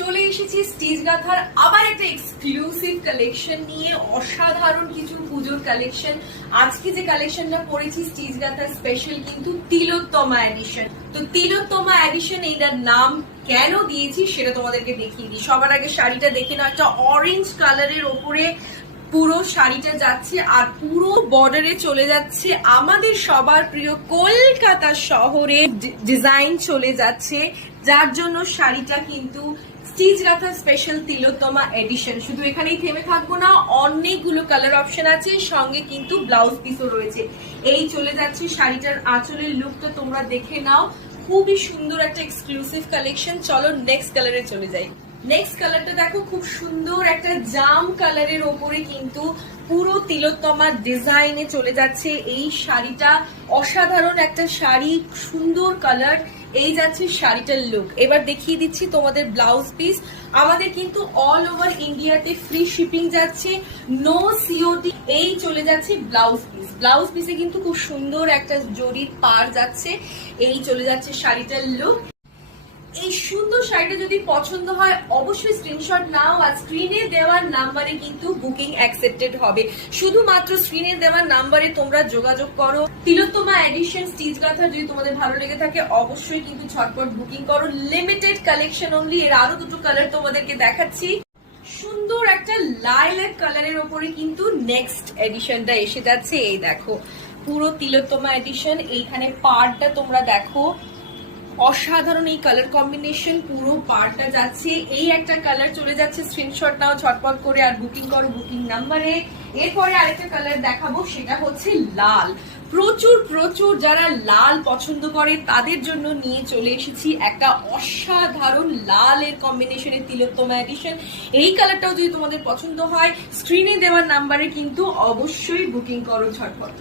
চলে এসেছি স্টিচ গাথার আবার একটা এক্সক্লুসিভ কালেকশন নিয়ে। অসাধারণ কিছু পুজোর কালেকশন। আজকে যে কালেকশনটা পড়েছি স্টিচ গাথার স্পেশাল কিন্তু তিলোত্তমা এডিশন। তো তিলোত্তমা এডিশন এইটার নাম কেন দিয়েছি সেটা তোমাদেরকে দেখিয়ে দিই। সবার আগে শাড়িটা দেখে নাও, একটা অরেঞ্জ কালারের ওপরে পুরো শাড়িটা যাচ্ছে আর পুরো বর্ডারে চলে যাচ্ছে আমাদের সবার প্রিয় কলকাতা শহরে ডিজাইন চলে যাচ্ছে, যার জন্য শাড়িটা কিন্তু স্টিচ গাথা স্পেশাল তিলোত্তমা এডিশন। শুধু এখানেই থেমে থাকবো না, অনেকগুলো কালার অপশন আছে, সঙ্গে কিন্তু ব্লাউজ পিসও রয়েছে। এই চলে যাচ্ছে শাড়িটার আঁচলের লুকটা তোমরা দেখে নাও, খুবই সুন্দর একটা এক্সক্লুসিভ কালেকশন। চলো নেক্সট কালারে চলে যাই। নেক্সট কালারটা দেখো, খুব সুন্দর একটা জাম কালারের ওপরে কিন্তু পুরো তিলোত্তমা ডিজাইনে চলে যাচ্ছে এই শাড়িটা। অসাধারণ একটা শাড়ি, সুন্দর কালার। এই যাচ্ছে শাড়িটার লুক। এবার দেখিয়ে দিচ্ছি তোমাদের ব্লাউজ পিস। আমাদের কিন্তু অল ওভার ইন্ডিয়াতে ফ্রি শিপিং যাচ্ছে, নো সিওডি। এই চলে যাচ্ছে ব্লাউজ পিস। ব্লাউজ পিসে কিন্তু খুব সুন্দর একটা জরির পার যাচ্ছে। এই চলে যাচ্ছে শাড়িটার লুক। এই সুন্দর শাড়িটা যদি পছন্দ হয় অবশ্যই স্ক্রিনশট নাও, আর স্ক্রিনে দেওয়ার নাম্বারে কিন্তু বুকিং অ্যাকসেপ্টেড হবে। শুধুমাত্র স্ক্রিনে দেওয়ার নাম্বারে তোমরা যোগাযোগ করো। তিলোত্তমা এডিশন স্টিচ গাথা যদি তোমাদের ভালো লেগে থাকে অবশ্যই কিন্তু ঝটপট বুকিং করো। Limited collection only. এর আরো দুটো কালার তোমাদেরকে দেখাচ্ছি। সুন্দর একটা লাইলাক কালারের ওপরে কিন্তু নেক্সট এডিশনটা এসে যাচ্ছে। এই দেখো পুরো তিলোত্তমা এডিশন। এইখানে পাড়টা তোমরা দেখো, অসাধারণ এই কালার কম্বিনেশন, পুরো পার্টটা যাচ্ছে। এই একটা কালার চলে যাচ্ছে, স্ক্রিনশট নাও ঝটপট করে আর বুকিং করো বুকিং নাম্বারে। এরপরে আরেকটা কালার দেখাবো, সেটা হচ্ছে লাল। প্রচুর প্রচুর যারা লাল পছন্দ করে তাদের জন্য নিয়ে চলে এসেছি একটা অসাধারণ লালের কম্বিনেশনের তিলোত্তমা এডিশন। এই কালারটাও যদি তোমাদের পছন্দ হয় স্ক্রিনে দেওয়ার নাম্বারে কিন্তু অবশ্যই বুকিং করো ঝটপট।